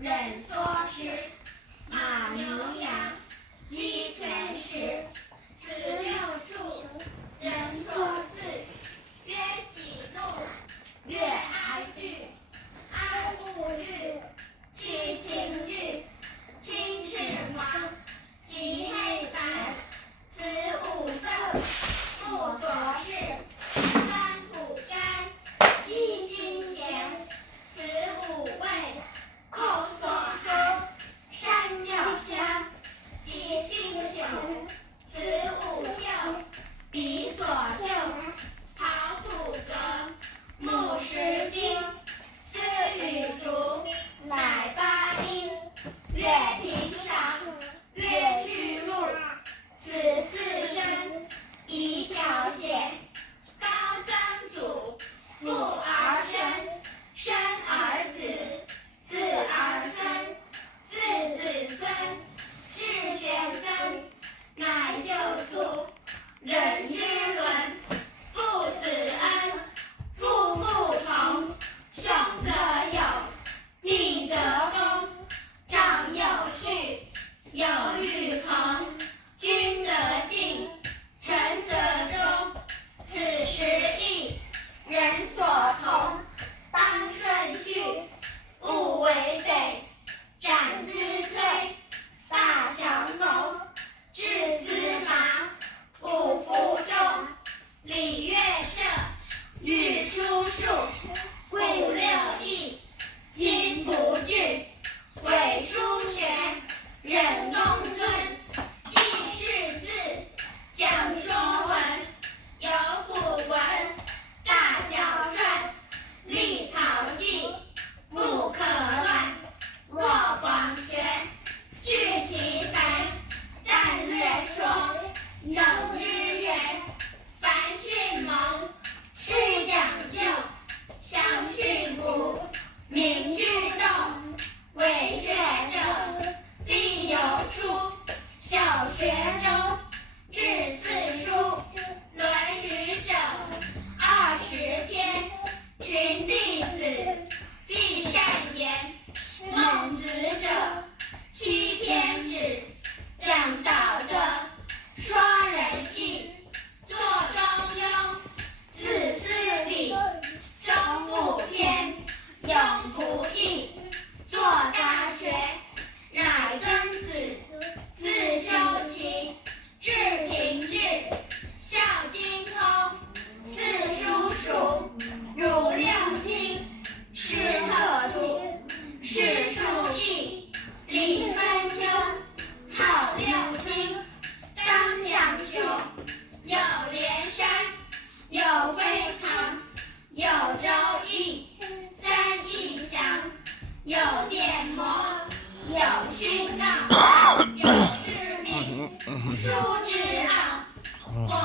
人所食，马牛羊，鸡犬豕，此六畜，人所饲。曰喜怒，悦哀惧，哀恶欲，其情具，青赤黄，及黑白，此五色，目所视。三土山，鸡心弦，此五味，口所含。山脚香，鸡心球，此五嗅，鼻所嗅。刨土革，木石经，丝与竹，乃八音。乐平赏，乐去入，此四声，一条弦。高曾祖，父而生，生而子，子而孙，自子孙，至玄曾，乃九族。人之伦，父子恩，父父同，兄则友，弟则恭，长幼序，友与朋，君则敬，臣则忠。此十义，人所同，当顺序，勿违背。斩资摧，大强谋，治司马，故服众。礼乐射，语出数，故六艺。今不惧，鬼书玄，人公尊。记事字，讲说文，有古文，大小篆，立草记，不可乱。若广玄，聚其本，但略说，能之源。凡训蒙，须讲究，详训诂，明句读，为学正，必有初。小学周，至四书，论语整，20篇。群弟子，记善言。孟子者，七篇止，讲道德，说仁义，作中庸，子思礼，中不偏，永不义，作大学，乃曾子，自修齐，至平治，孝经通，四书熟，儒六经，诗特读，诗数艺，礼春秋，号六经，当讲求，有连山，有归藏，有周易，三义详，有典谟，有勋告，有誓命，书之奥，或